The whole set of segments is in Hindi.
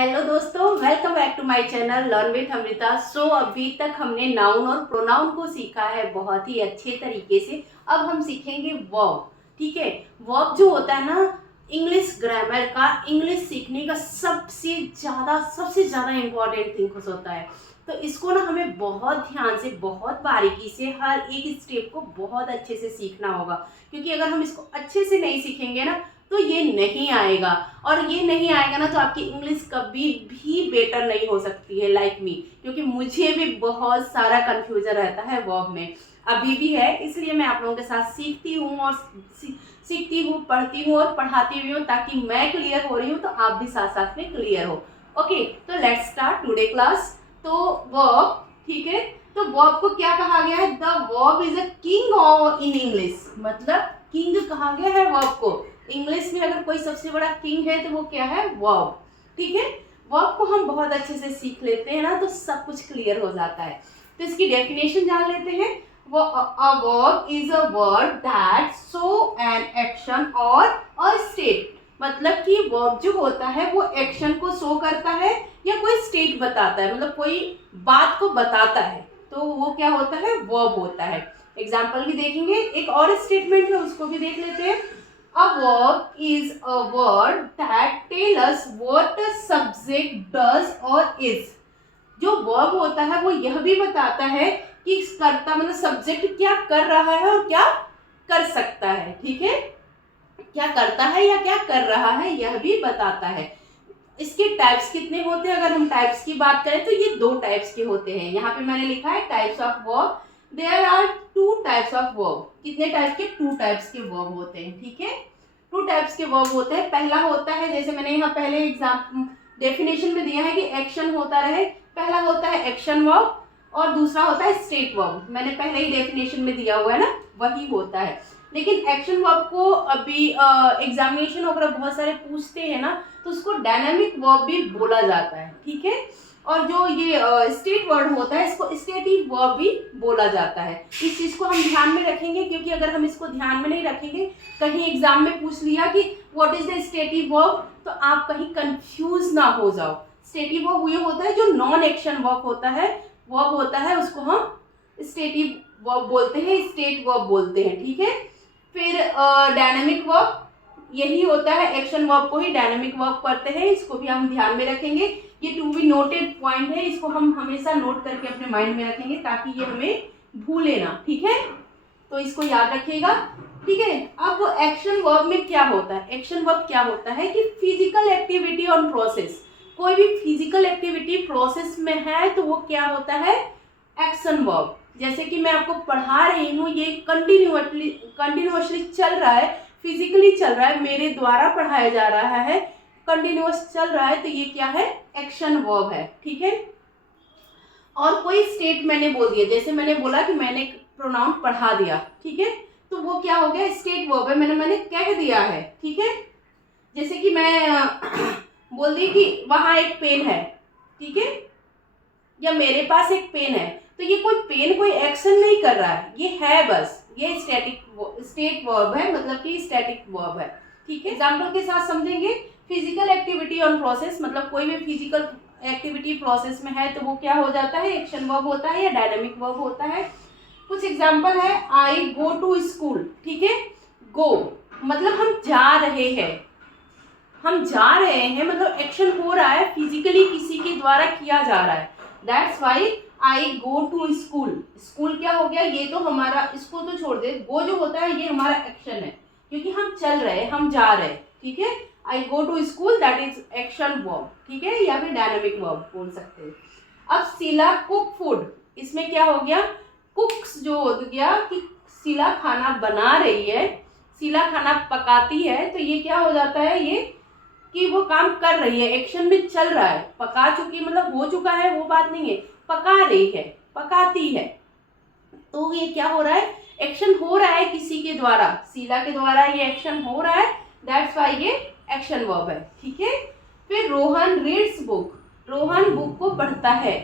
हेलो दोस्तों, welcome back to my channel learn with Amrita. So अभी तक हमने नाउन और प्रोनाउन को सीखा है बहुत ही अच्छे तरीके से। अब हम सीखेंगे वर्ब। ठीक है, वर्ब जो होता है ना, इंग्लिश ग्रामर का, इंग्लिश सीखने का सबसे ज़्यादा इम्पोर्टेंट थिंग होता है। तो इसको ना हमें बहुत ध्यान से, बहुत बारीकी से, हर एक स्टेप को बहुत अच्छे से सीखना होगा, क्योंकि अगर हम इसको अच्छे से नहीं सीखेंगे ना तो ये नहीं आएगा। और ये नहीं आएगा ना तो आपकी इंग्लिश कभी भी बेटर नहीं हो सकती है, लाइक मी, क्योंकि मुझे भी बहुत सारा कंफ्यूजन रहता है वर्ब में, अभी भी है। इसलिए मैं आप लोगों के साथ सीखती हूँ और सीखती हूँ, पढ़ती हूँ और पढ़ाती भी हूँ, ताकि मैं क्लियर हो रही हूँ तो आप भी साथ साथ में क्लियर हो। ओके, तो लेट्स स्टार्ट टुडे क्लास। तो वर्ब, ठीक है, तो वर्ब को क्या कहा गया है? The verb is a king of in English, मतलब किंग कहा गया है वर्ब को। इंग्लिश में अगर कोई सबसे बड़ा किंग है तो वो क्या है? वर्ब। ठीक है, वर्ब को हम बहुत अच्छे से सीख लेते हैं ना तो सब कुछ क्लियर हो जाता है। तो इसकी डेफिनेशन जान लेते हैं। वो a verb is a word that show an action और अ स्टेट, मतलब कि वर्ब जो होता है वो एक्शन को शो करता है या कोई स्टेट बताता है, मतलब कोई बात को बताता है, तो वो क्या होता है? वर्ब होता है। एग्जाम्पल भी देखेंगे, एक और स्टेटमेंट है उसको भी देख लेते हैं। A verb is a word that tells us what the subject does or is. जो वर्ब होता है वो यह भी बताता है कि कर्ता मतलब सब्जेक्ट क्या कर रहा है और क्या कर सकता है। ठीक है, क्या करता है या क्या कर रहा है यह भी बताता है। इसके टाइप्स कितने होते हैं? अगर हम टाइप्स की बात करें तो ये दो टाइप्स के होते हैं। यहाँ पे मैंने लिखा है types of verb. There are two types of verb. कितने टाइप्स के? टू टाइप्स के वर्ब होते हैं। ठीक है, टू टाइप्स के वर्ब होते हैं। पहला होता है, जैसे मैंने यहाँ पहले एग्जाम डेफिनेशन में दिया है कि एक्शन होता रहे। पहला होता है एक्शन वर्ब और दूसरा होता है स्टेट वर्ब। मैंने पहले ही डेफिनेशन में दिया हुआ है ना, वही होता है। लेकिन एक्शन वर्ब को अभी एग्जामिनेशन वगैरह बहुत सारे पूछते हैं ना, तो उसको डायनामिक वर्ब भी बोला जाता है। ठीक है, और जो ये स्टेट वर्ड होता है इसको स्टेटिव वर्ब भी बोला जाता है। इस चीज को हम ध्यान में रखेंगे, क्योंकि अगर हम इसको ध्यान में नहीं रखेंगे, कहीं एग्जाम में पूछ लिया कि what is the stative verb, तो आप कहीं कंफ्यूज ना हो जाओ। स्टेटिव वर्ब ये होता है जो नॉन एक्शन वर्ब होता है, उसको हम स्टेटिव वर्ब बोलते हैं, स्टेट वर्ब बोलते हैं। ठीक है, फिर डायनामिक वर्ब यही होता है, एक्शन वर्ब को ही डायनामिक वर्ब करते हैं, इसको भी हम ध्यान में रखेंगे। ये टू बी नोटेड पॉइंट है, इसको हम हमेशा नोट करके अपने माइंड में रखेंगे ताकि ये हमें भूले ना। ठीक है, तो इसको याद रखिएगा। ठीक है, अब एक्शन वर्ब में क्या होता है? एक्शन वर्ब क्या होता है कि फिजिकल एक्टिविटी ऑन प्रोसेस। कोई भी फिजिकल एक्टिविटी प्रोसेस में है तो वो क्या होता है? Action verb. जैसे कि मैं आपको पढ़ा रही हूँ, ये कंटिन्यूअसली चल रहा है, फिजिकली चल रहा है, मेरे द्वारा पढ़ाया जा रहा है, कंटिन्यूअस चल रहा है, तो ये क्या है? एक्शन वर्ब है। ठीक है, और कोई स्टेट मैंने बोल दिया, जैसे मैंने बोला कि मैंने प्रोनाउन पढ़ा दिया, ठीक है, तो वो क्या हो गया? स्टेट वर्ब है, मैंने कह दिया है। ठीक है, जैसे कि मैं बोल दी कि वहां एक पेन है, ठीक है, या मेरे पास एक पेन है, तो ये कोई एक्शन नहीं कर रहा है, ये है बस, ये स्टेट वर्ब है, मतलब कि स्टैटिक वर्ब है। ठीक है, एग्जाम्पल के साथ समझेंगे। फिजिकल एक्टिविटी ऑन प्रोसेस, मतलब कोई भी फिजिकल एक्टिविटी प्रोसेस में है तो वो क्या हो जाता है? एक्शन वर्ब होता है या डायनामिक वर्ब होता है। कुछ एग्जाम्पल है, आई गो टू स्कूल। ठीक है, गो मतलब हम जा रहे हैं, मतलब एक्शन हो रहा है, फिजिकली किसी के द्वारा किया जा रहा है। That's why I go to school. School क्या हो गया? ये तो हमारा, इसको तो छोड़ दे, गो जो होता है ये हमारा एक्शन है, क्योंकि हम चल रहे हैं, हम जा रहे हैं। ठीक है, I go to school, that is action verb. ठीक है, या फिर डायनामिक वर्ब बोल सकते हैं। अब शीला कुक फूड, इसमें क्या हो गया? कुक्स जो हो गया कि शीला खाना बना रही है, शीला खाना पकाती है, तो ये क्या हो जाता है? ये कि वो काम कर रही है, एक्शन में चल रहा है, पका चुकी मतलब हो चुका है वो बात नहीं है, पका रही है, पकाती है, तो ये क्या हो रहा है? एक्शन हो रहा है किसी के द्वारा, शीला के द्वारा ये एक्शन हो रहा है, दैट्स वाई ये एक्शन वर्ब है। ठीक है, फिर Rohan reads book, Rohan book को पढ़ता है,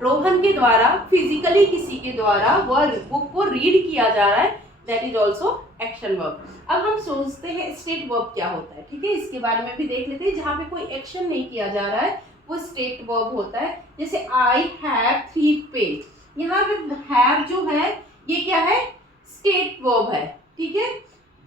रोहन के द्वारा, फिजिकली किसी के द्वारा वह बुक को रीड किया जा रहा है, that is also action verb. अब हम सोचते हैं स्टेट वर्ब क्या होता है, ठीक है, इसके बारे में भी देख लेते हैं। जहाँ पे कोई एक्शन नहीं किया जा रहा है वो स्टेट वर्ब होता है। जैसे आई हैव 3 पेन, यहाँ पे हैव जो है ये क्या है, स्टेट वर्ब है, ठीक है।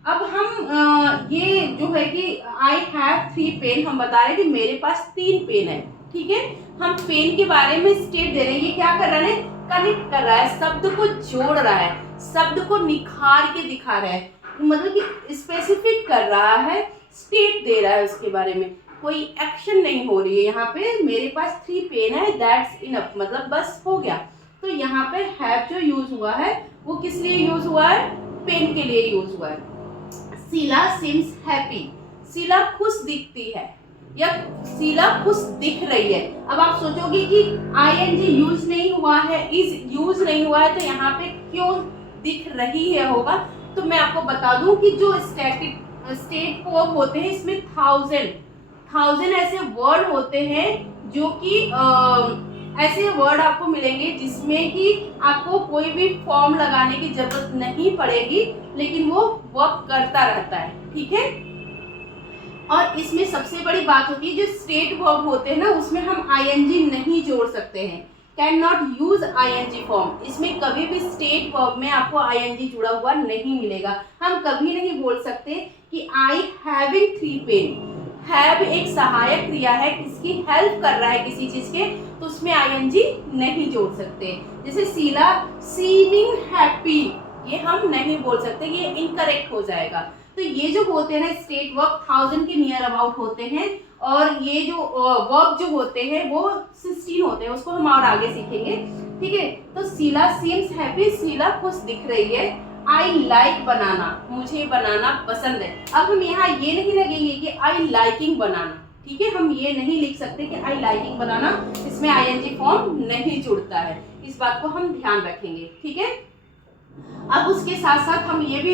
अब हम ये जो है कि आई हैव 3 पेन, हम बता रहे हैं कि मेरे पास 3 पेन है, ठीक है। हम पेन के बारे में स्टेट दे रहे हैं, ये क्या कर रहा है, कनेक्ट कर रहा है, शब्द को जोड़ रहा है, शब्द को निखार के दिखा रहा है, मतलब कि स्पेसिफिक कर रहा है, स्टेट दे रहा है उसके बारे में। कोई एक्शन नहीं हो रही है यहाँ पे, मेरे पास 3 पेन है, दैट्स इनफ, मतलब बस हो गया। तो यहाँ पे हैव जो यूज हुआ है वो किस लिए यूज हुआ है, पेन के लिए यूज हुआ है। शीला सीम्स हैप्पी, शीला खुश दिखती है या शीला खुश दिख रही है। अब आप सोचोगे कि ing यूज नहीं हुआ है, इज यूज नहीं हुआ है, तो यहाँ पे क्यों दिख रही है होगा। तो मैं आपको बता दूं कि जो स्टेट वर्ब होते हैं इसमें 1000 ऐसे वर्ड होते हैं जो कि ऐसे वर्ड आपको मिलेंगे जिसमें कि आपको कोई भी फॉर्म लगाने की जरूरत नहीं पड़ेगी, लेकिन वो वर्क करता रहता है, ठीक है। और इसमें सबसे बड़ी बात होती है जो स्टेट वर्ब होते हैं ना, उसमें हम ing नहीं जोड़ सकते हैं, can not use ing form. इसमें कभी भी स्टेट वर्ब में आपको ing जुड़ा हुआ नहीं मिलेगा। हम कभी नहीं बोल सकते कि आई हैविंग 3 पेन। हैव एक सहायक क्रिया है, किसकी हेल्प कर रहा है किसी चीज के, तो उसमें ing नहीं जोड़ सकते। जैसे शीला सीमिंग हैप्पी, ये हम नहीं बोल सकते, ये इनकरेक्ट हो जाएगा। तो ये जो होते हैं ना स्टेट वर्ब 1000 के नियर अबाउट होते हैं, और ये जो वर्ब जो होते हैं वो 16 होते हैं, उसको हम और आगे सीखेंगे, ठीक है। तो शीला सीम्स हैप्पी, शीला खुश दिख रही है। आई लाइक बनाना, मुझे बनाना पसंद है। अब हम यहाँ ये नहीं लगेंगे कि आई लाइकिंग बनाना, ठीक है, हम ये नहीं लिख सकते कि आई लाइकिंग बनाना, इसमें ing फॉर्म नहीं जुड़ता है, इस बात को हम ध्यान रखेंगे, ठीक है। अब उसके साथ साथ हम ये भी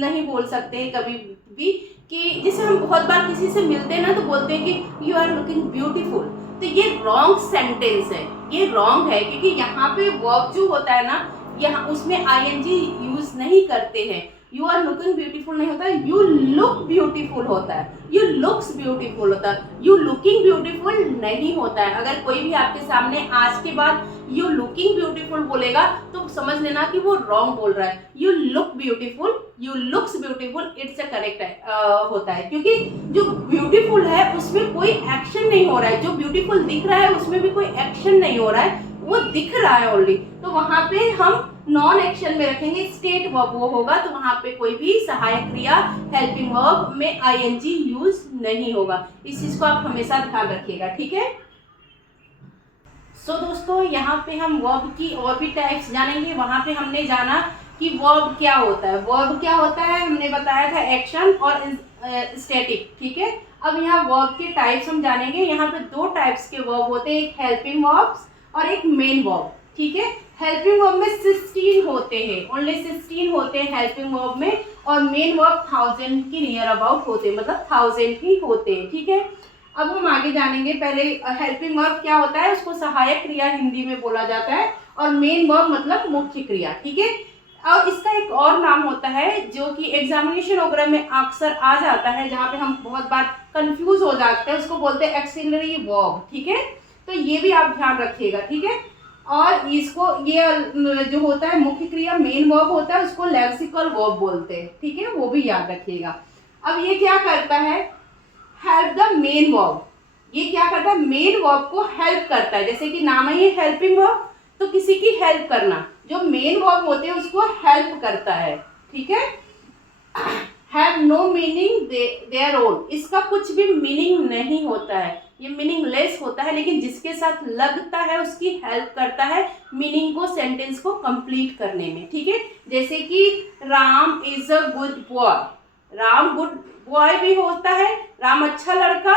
नहीं बोल सकते हैं कभी भी कि जैसे हम बहुत बार किसी से मिलते हैं ना तो बोलते हैं कि यू आर लुकिंग ब्यूटीफुल, तो ये रॉन्ग सेंटेंस है, ये रॉन्ग है, क्योंकि यहाँ पे वर्ब जो होता है ना, यहाँ उसमें ing यूज नहीं करते हैं। यू आर लुकिंग ब्यूटीफुल नहीं होता है, यू लुक ब्यूटीफुल होता है, यू लुक्स ब्यूटीफुल होता है, यू लुकिंग ब्यूटीफुल नहीं होता है। अगर कोई भी आपके सामने आज के बाद यू लुकिंग ब्यूटीफुल बोलेगा तो समझ लेना कि वो रॉन्ग बोल रहा है। You look beautiful, you looks beautiful, it's a correct होता है, क्योंकि जो ब्यूटीफुल है उसमें कोई एक्शन नहीं हो रहा है, जो ब्यूटीफुल दिख रहा है उसमें भी कोई एक्शन नहीं हो रहा है, वो दिख रहा है ऑलरेडी, तो वहां पे हम नॉन एक्शन में रखेंगे, स्टेट वर्ब वो होगा, तो वहां पे कोई भी सहायक क्रिया हेल्पिंग वर्ब में ing यूज नहीं होगा। इस चीज को आप हमेशा ध्यान रखिएगा, ठीक है। सो दोस्तों, यहाँ पे हम वर्ब की और भी टाइप्स जानेंगे। वहां पे हमने जाना कि वर्ब क्या होता है, वर्ब क्या होता है हमने बताया था, एक्शन और स्टैटिक, ठीक है। अब यहाँ वर्ब के टाइप्स हम जानेंगे। यहाँ पे 2 टाइप्स के वर्ब होते हैं, एक हेल्पिंग वर्ब्स और एक मेन वर्ब, ठीक है। हेल्पिंग वर्ब में 16 होते हैं, ओनली 16 होते हैं हेल्पिंग वर्ब में, और मेन वर्ब 1000 के नियर अबाउट होते हैं, मतलब 1000 ही होते हैं, ठीक है। अब हम आगे जानेंगे। पहले हेल्पिंग वर्ब क्या होता है, उसको सहायक क्रिया हिंदी में बोला जाता है, और मेन वर्ब मतलब मुख्य क्रिया, ठीक है। और इसका एक और नाम होता है जो कि एग्जामिनेशन वगैरह में अक्सर आ जाता है, जहाँ पे हम बहुत बार कंफ्यूज हो जाते हैं, उसको बोलते हैं एक्सिलरी वर्ब, ठीक है। तो ये भी आप ध्यान रखिएगा, ठीक है। और इसको ये जो होता है मुख्य क्रिया मेन वर्ब होता है, उसको लेक्सिकल वर्ब बोलते हैं, ठीक है, वो भी याद रखिएगा। अब ये क्या करता है, हेल्प द मेन वर्ब, ये क्या करता है, मेन वर्ब को हेल्प करता है। जैसे कि नाम है ये हेल्पिंग वर्ब, तो किसी की हेल्प करना, जो मेन वर्ब होते हैं उसको हेल्प करता है, ठीक है। Have no meaning their own, इसका कुछ भी मीनिंग नहीं होता है, ये मीनिंगलेस होता है, लेकिन जिसके साथ लगता है उसकी हेल्प करता है मीनिंग को, सेंटेंस को कंप्लीट करने में, ठीक है। जैसे कि Ram is a good boy, Ram good boy भी होता है, राम अच्छा लड़का,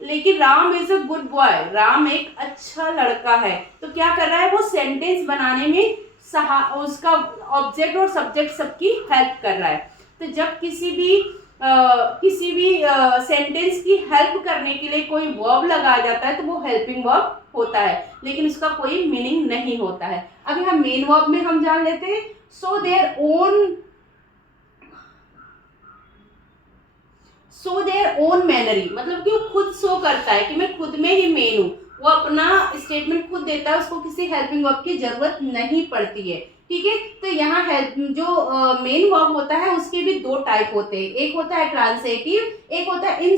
लेकिन Ram is a good boy, Ram एक अच्छा लड़का है, तो क्या कर रहा है वो सेंटेंस बनाने में उसका ऑब्जेक्ट और सब्जेक्ट सबकी हेल्प कर रहा है। तो जब किसी भी सेंटेंस की हेल्प करने के लिए कोई वर्ब लगाया जाता है तो वो हेल्पिंग वर्ब होता है, लेकिन उसका कोई मीनिंग नहीं होता है। अब यहाँ मेन वर्ब में हम जान लेते हैं, so their own show their own मैनरी, मतलब कि वो खुद शो करता है कि मैं खुद में ही मेन हूँ, वो अपना स्टेटमेंट खुद देता है, उसको किसी हेल्पिंग वर्ब की जरूरत नहीं पड़ती है। ठीक है, तो यहाँ हेल्प जो मेन वर्ब होता है उसके भी दो टाइप होते हैं, एक होता है ट्रांसेटिव, एक होता है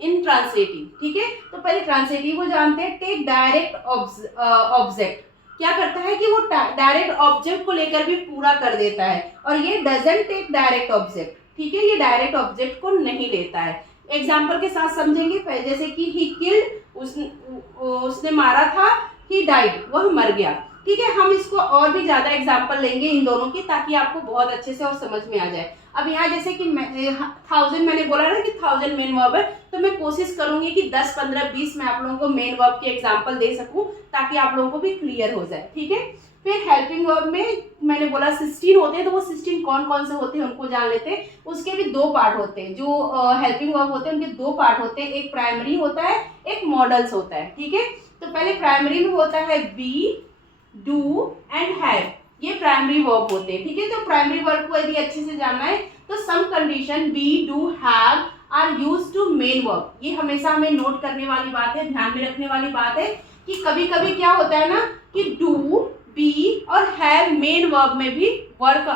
इन ट्रांसलेटिव। ठीक है, तो पहले ट्रांसलेटिव को जानते हैं। टेक डायरेक्ट ऑब्जेक्ट, क्या करता है कि वो डायरेक्ट ऑब्जेक्ट को लेकर भी पूरा कर देता है, और ये डजंट टेक डायरेक्ट ऑब्जेक्ट। ठीक है, ये डायरेक्ट ऑब्जेक्ट को नहीं लेता है। एग्जाम्पल के साथ समझेंगे, जैसे कि ही किल्ड, उसने मारा था, ही डाइड, वह मर गया। ठीक है, हम इसको और भी ज्यादा एग्जाम्पल लेंगे इन दोनों की, ताकि आपको बहुत अच्छे से और समझ में आ जाए। अब यहाँ जैसे कि 1000 मैंने बोला ना कि 1000 मेन वर्ब है, तो मैं कोशिश करूंगी कि 10, 15, 20 मैं आप लोगों को मेन वर्ब के एग्जाम्पल दे सकूं, ताकि आप लोगों को भी क्लियर हो जाए। ठीक है, फिर हेल्पिंग वर्ब में मैंने बोला 16 होते हैं, तो वो 16 कौन कौन से होते हैं उनको जान लेते हैं। उसके भी दो पार्ट होते हैं, जो हेल्पिंग वर्ब होते हैं उनके दो पार्ट होते हैं, एक प्राइमरी होता है, एक मॉडल्स होता है। ठीक है, तो पहले प्राइमरी में होता है बी, डू एंड हैव, ये प्राइमरी वर्ब होते हैं। ठीक है, तो प्राइमरी वर्ब को यदि अच्छे से जानना है तो some condition be, do, have are used to main verb, ये हमेशा हमें नोट करने वाली बात है, ध्यान में रखने वाली बात है कि कभी कभी क्या होता है ना कि डू, बी और हैव मेन वर्ब में भी वर्क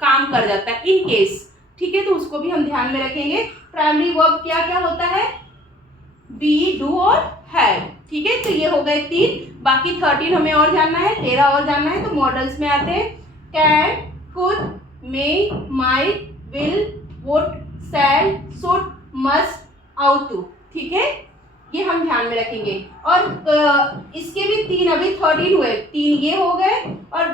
काम कर जाता है इन केस। ठीक है, तो उसको भी हम ध्यान में रखेंगे। प्राइमरी वर्ब क्या क्या होता है, बी, डू और हैव। ठीक है, तो ये हो गए 3, बाकी 13 हमें और जानना है, 13 और जानना है। तो मॉडल्स में आते हैं can, could, may, might, will, would, shall, should, must, ought to. ठीक है, ये हम ध्यान में रखेंगे। और इसके भी 3, अभी 13 हुए, 3 ये हो गए, और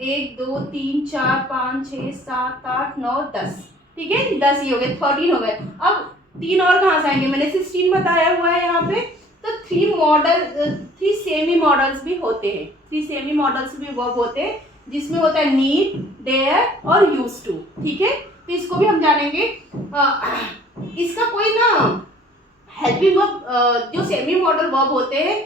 1, 2, 3, 4, 5, 6, 7, 8, 9, 10। ठीक है, 10 ये हो गए, 13 हो गए। अब 3 और कहाँ से आएंगे, मैंने 16 बताया हुआ है यहाँ पे। तो 3 सेमी मॉडल्स भी होते हैं, 3 सेमी मॉडल्स भी वर्ब होते हैं, जिसमें होता है नीड, डेयर और यूज टू। ठीक है, तो इसको भी हम जानेंगे। इसका कोई ना हेल्पिंग वर्ब, जो सेमी मॉडल वर्ब होते हैं,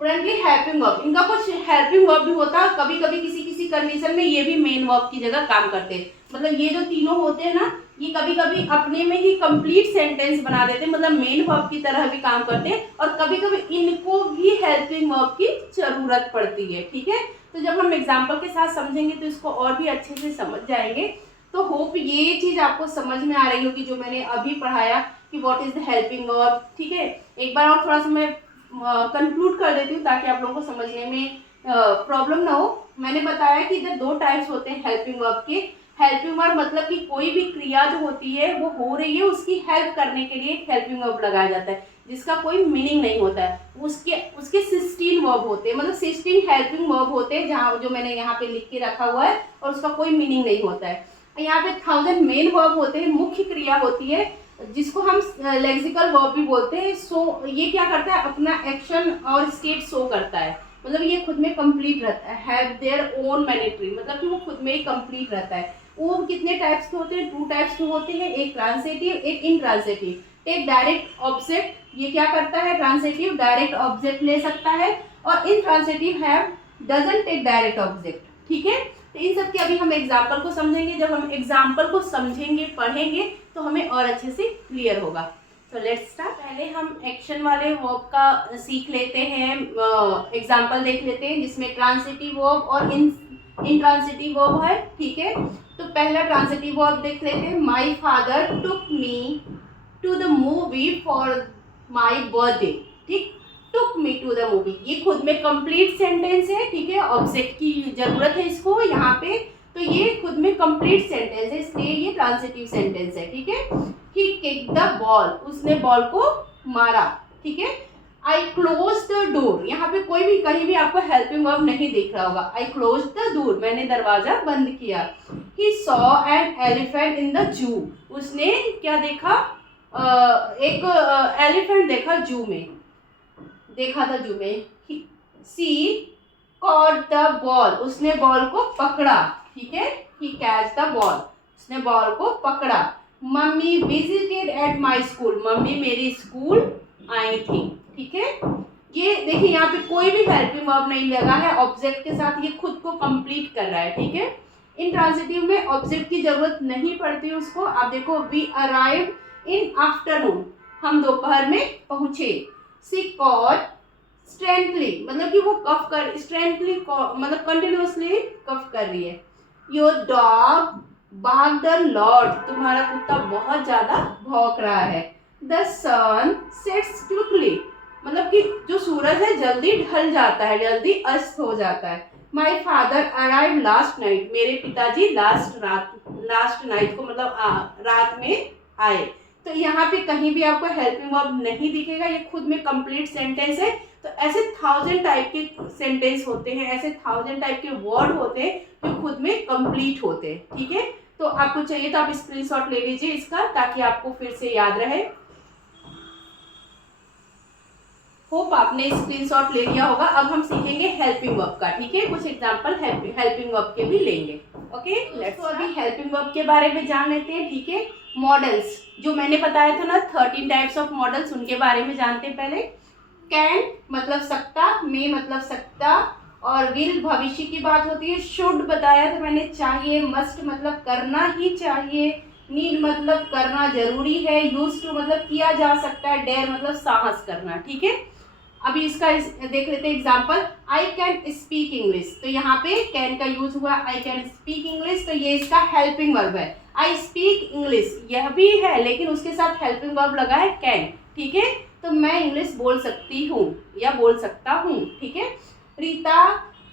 फ्रेंडली हेल्पिंग वर्ब, इनका कुछ हेल्पिंग वर्ब भी होता है, कभी कभी किसी किसी कंडीशन में ये भी मेन वर्ब की जगह काम करते हैं। मतलब ये जो तीनों होते हैं ना, ये कभी कभी अपने में ही कंप्लीट सेंटेंस बना देते हैं, मतलब मेन वर्ब की तरह भी काम करते हैं, और कभी कभी इनको भी हेल्पिंग वर्ब की जरूरत पड़ती है। ठीक है, तो जब हम एग्जाम्पल के साथ समझेंगे तो इसको और भी अच्छे से समझ जाएंगे। तो होप ये चीज आपको समझ में आ रही होगी जो मैंने अभी पढ़ाया कि what is the helping verb. ठीक है, एक बार और थोड़ा सा मैं कंक्लूड कर देती हूँ ताकि आप लोगों को समझने में प्रॉब्लम ना हो। मैंने बताया कि इधर 2 टाइप्स होते हैं हेल्पिंग वर्ब के। हेल्पिंग वर्ब मतलब कि कोई भी क्रिया जो होती है वो हो रही है, उसकी हेल्प करने के लिए एक हेल्पिंग वर्ब लगाया जाता है, जिसका कोई मीनिंग नहीं होता है। उसके 16 वर्ब होते हैं, मतलब 16 हेल्पिंग वर्ब होते हैं, जहाँ जो मैंने यहाँ पे लिख के रखा हुआ है, और उसका कोई मीनिंग नहीं होता है। यहाँ पे 1000 मेन वर्ब होते हैं, मुख्य क्रिया होती है, जिसको हम लेक्सिकल वर्ब भी बोलते हैं। सो ये क्या करता है, अपना एक्शन और स्टेट शो करता है, मतलब ये खुद में कंप्लीट रहता है। हैव देयर ओन मैनेटरी, मतलब कि वो खुद में ही कंप्लीट रहता है। वो कितने टाइप्स के होते हैं, 2 टाइप्स के होते हैं, एक ट्रांसेटिव, एक इनट्रांसेटिव। एक डायरेक्ट ऑब्जेक्ट, ये क्या करता है, ट्रांसेटिव डायरेक्ट ऑब्जेक्ट ले सकता है, और intransitive have doesn't take direct object. ठीक है, तो इन सब के अभी हम एग्जाम्पल को समझेंगे। जब हम एग्जाम्पल को समझेंगे, पढ़ेंगे, तो हमें और अच्छे से क्लियर होगा। तो लेट्स स्टार्ट। पहले हम एक्शन वाले वर्ब का सीख लेते हैं, एग्जाम्पल देख लेते हैं, जिसमें ट्रांसिटिव वर्ब और इनट्रांसिटिव वर्ब है। ठीक है, तो पहला ट्रांसिटिव वर्ब देख लेते हैं। My father took me to the movie for my birthday. ठीक, took me to the movie, ये खुद में कंप्लीट सेंटेंस है। ठीक है, ऑब्जेक्ट की जरूरत है इसको यहाँ पे, तो ये खुद में कंप्लीट सेंटेंस है, इसलिए ये ट्रांसिटिव सेंटेंस है। ठीक है, ही किक द बॉल, उसने बॉल को मारा। ठीक है, आई क्लोज द डोर, यहाँ पे कोई भी कहीं भी आपको हेल्पिंग वर्ब नहीं दिख रहा होगा। आई क्लोज द डोर, मैंने दरवाजा बंद किया। He saw an elephant in the zoo, उसने क्या देखा, एक एलिफेंट देखा जू में, देखा था जू में। सी कॉट द बॉल, उसने बॉल को पकड़ा। ठीक है, ही कैच द बॉल, उसने बॉल को पकड़ा। Mummy visited at my school, mummy मेरी स्कूल आई थी। ठीक है, ये देखिए यहाँ पे कोई भी हेल्पिंग वर्ब नहीं लगा है, ऑब्जेक्ट के साथ ये खुद को कंप्लीट कर रहा है। ठीक है, इंट्रांसिटिव में ऑब्जेक्ट की जरूरत नहीं पड़ती उसको। आप देखो, वी अराइव्ड इन आफ्टरनून, हम दोपहर में पहुंचे। शी कॉट स्ट्रेंथली, मतलब कि वो कफ कर स्ट्रेंथली मतलब कंटिन्यूअसली कफ कर रही है। योर डॉग बार्क्ड अ लॉट, तुम्हारा कुत्ता बहुत ज्यादा भौंक रहा है। द सन सेट्स क्विकली, मतलब कि जो सूरज है जल्दी ढल जाता है, जल्दी अस्त हो जाता है। My father arrive last night, मेरे पिताजी लास्ट नाइट को मतलब रात में आए। तो यहाँ पे कहीं भी आपको हेल्पिंग वर्ब नहीं दिखेगा, ये खुद में कंप्लीट सेंटेंस है। तो ऐसे 1000 टाइप के सेंटेंस होते हैं, ऐसे 1000 टाइप के वर्ड होते हैं जो खुद में कंप्लीट होते हैं, ठीक है। तो आपको चाहिए तो आप स्क्रीनशॉट ले लीजिए इसका, ताकि आपको फिर से याद रहे। होप आपने स्क्रीनशॉट ले लिया होगा। अब हम सीखेंगे हेल्पिंग वर्ब का, ठीक है। कुछ एग्जांपल हेल्पिंग वर्ब के भी लेंगे। ओके, लेट्स अभी हेल्पिंग वर्ब के बारे में जान लेते हैं, ठीक है। मॉडल्स जो मैंने बताया था ना, 13 टाइप्स ऑफ मॉडल्स, उनके बारे में जानते हैं पहले। कैन मतलब सकता, मे मतलब सकता, और विल भविष्य की बात होती है। शुड बताया था मैंने, चाहिए। मस्ट मतलब करना ही चाहिए। नीड मतलब करना जरूरी है। यूज टू मतलब किया जा सकता है। डेयर मतलब साहस करना, ठीक है। अभी इसका देख लेते हैं example. I can speak English, तो यहाँ पे कैन का यूज हुआ। आई कैन स्पीक इंग्लिश, तो ये इसका हेल्पिंग वर्ब है। आई स्पीक इंग्लिश यह भी है, लेकिन उसके साथ हेल्पिंग वर्ब लगा है कैन, ठीक है। तो मैं इंग्लिश बोल सकती हूँ या बोल सकता हूँ, ठीक है। रीता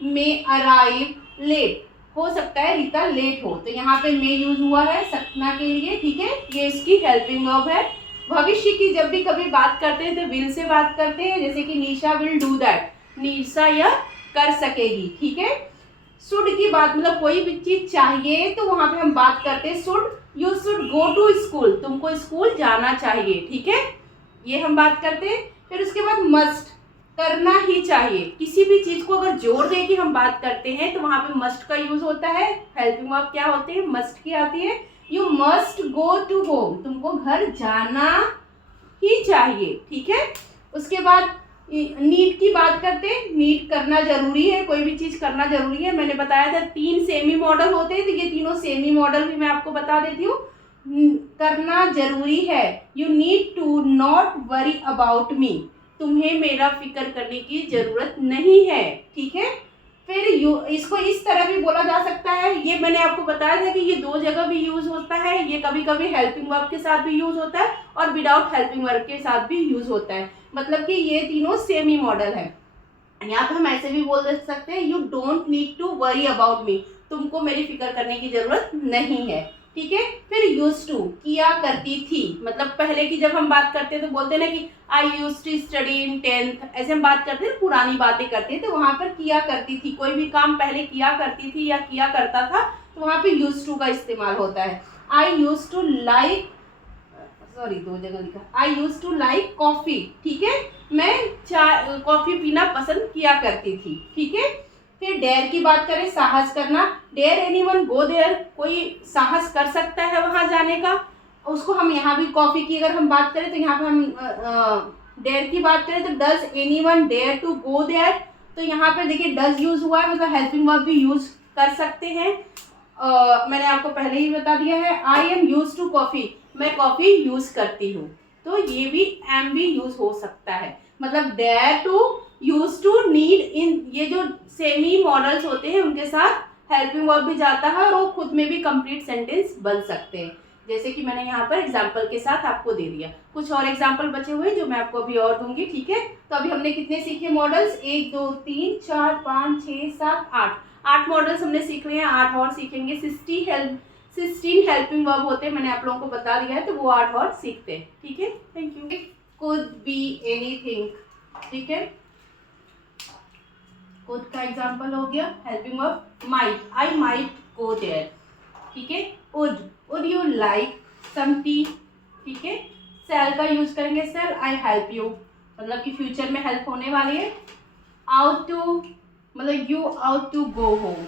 में अराइव लेट, हो सकता है रीता लेट हो, तो यहाँ पे मे यूज हुआ है सकना के लिए, ठीक है। ये इसकी हेल्पिंग वर्ब है। भविष्य की जब भी कभी बात करते हैं तो विल से बात करते हैं, जैसे कि निशा विल डू दैट, निशा यह कर सकेगी, ठीक है। शुड की बात मतलब कोई भी चीज चाहिए तो वहां पे हम बात करते हैं should. You should go to school, तुमको स्कूल जाना चाहिए, ठीक है, ये हम बात करते हैं। फिर उसके बाद मस्ट, करना ही चाहिए। किसी भी चीज को अगर जोर दे के हम बात करते हैं तो वहां पे मस्ट का यूज होता है। हेल्पिंग वर्ब क्या होते हैं, मस्ट की आती है। You must go to home, तुमको घर जाना ही चाहिए, ठीक है। उसके बाद नीड की बात करते हैं। नीड करना जरूरी है, कोई भी चीज करना जरूरी है। मैंने बताया था 3 सेमी मॉडल होते हैं, तो ये तीनों सेमी मॉडल भी मैं आपको बता देती हूँ। करना जरूरी है। You need to not worry about me, तुम्हें मेरा फिक्र करने की जरूरत नहीं है, ठीक है। फिर इसको इस तरह भी बोला जा सकता है, ये मैंने आपको बताया था कि ये 2 जगह भी यूज होता है। ये कभी कभी हेल्पिंग वर्ब के साथ भी यूज होता है और विदाउट हेल्पिंग वर्ब के साथ भी यूज होता है, मतलब कि ये तीनों सेमी मॉडल है। यहाँ पे हम ऐसे भी बोल सकते हैं, you don't need to worry about me, तुमको मेरी फिक्र करने की जरूरत नहीं है, ठीक है। फिर यूज टू, किया करती थी, मतलब पहले की जब हम बात करते हैं तो बोलते हैं ना कि I use to study in 10th, ऐसे हम बात करते हैं, पुरानी बातें करते हैं, तो वहां पर किया करती थी, कोई भी काम पहले किया करती थी या किया करता था, तो वहां पे यूज टू का इस्तेमाल होता है। आई यूज टू लाइक, सॉरी 2 जगह लिखा, आई यूज टू लाइक कॉफी, ठीक है, मैं चाय कॉफी पीना पसंद किया करती थी, ठीक है। फिर डेयर की बात करें, साहस करना। डेयर एनीवन गो देयर, कोई साहस कर सकता है वहां जाने का, उसको हम यहाँ भी कॉफी की अगर हम बात करें तो यहाँ पे हम डेयर की बात करें तो does anyone dare to go there, तो यहाँ पे देखिए डज यूज हुआ है, मतलब हेल्पिंग वर्ब भी यूज कर सकते हैं। मैंने आपको पहले ही बता दिया है। I am use to coffee, मैं कॉफी यूज करती हूँ, तो ये भी एम भी यूज हो सकता है, मतलब dare to, use to, need, इन ये जो सेमी मॉडल्स होते हैं उनके साथ हेल्पिंग वर्ब भी जाता है और वो खुद में भी कंप्लीट सेंटेंस बन सकते हैं, जैसे कि मैंने यहाँ पर एग्जाम्पल के साथ आपको दे दिया। कुछ और एग्जाम्पल बचे हुए जो मैं आपको अभी और दूंगी, ठीक है। तो अभी हमने कितने सीखे मॉडल्स, 1 2 3 4 5 6 7 8 मॉडल्स हमने सीख लिए हैं, 8 और सीखेंगे। 16 हेल्पिंग वर्ब होते हैं, मैंने आप लोगों को बता दिया है, तो वो 8 और सीखते हैं, ठीक है। Thank you. Could be anything, ठीक है। कुड का एग्जाम्पल हो गया helping verb. Might, I might go there, ठीक है। Would you like some tea, ठीक है। सेल का यूज करेंगे, सेल आई हेल्प यू, मतलब कि फ्यूचर में हेल्प होने वाली है। आउट टू, मतलब you ought to go home,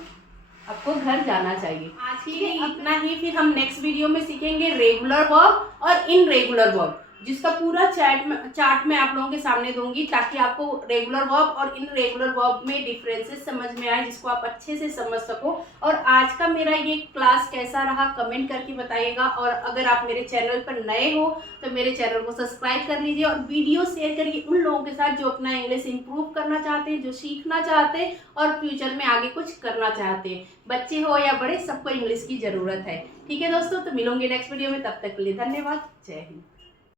आपको घर जाना चाहिए। आज के लिए इतना ही, फिर हम नेक्स्ट वीडियो में सीखेंगे रेगुलर वर्ब और इनरेगुलर वर्ब। जिसका पूरा चार्ट मैं आप लोगों के सामने दूंगी, ताकि आपको रेगुलर वर्ब और इनरेगुलर वर्ब में डिफरेंसेस समझ में आए, जिसको आप अच्छे से समझ सको। और आज का मेरा ये क्लास कैसा रहा कमेंट करके बताइएगा। और अगर आप मेरे चैनल पर नए हो तो मेरे चैनल को सब्सक्राइब कर लीजिए और वीडियो शेयर करिए उन लोगों के साथ जो अपना इंग्लिश इंप्रूव करना चाहते हैं, जो सीखना चाहते हैं और फ्यूचर में आगे कुछ करना चाहते हैं। बच्चे हो या बड़े, सबको इंग्लिश की ज़रूरत है। ठीक है दोस्तों, तो मिलूंगी नेक्स्ट वीडियो में, तब तक के लिए धन्यवाद। जय हिंद।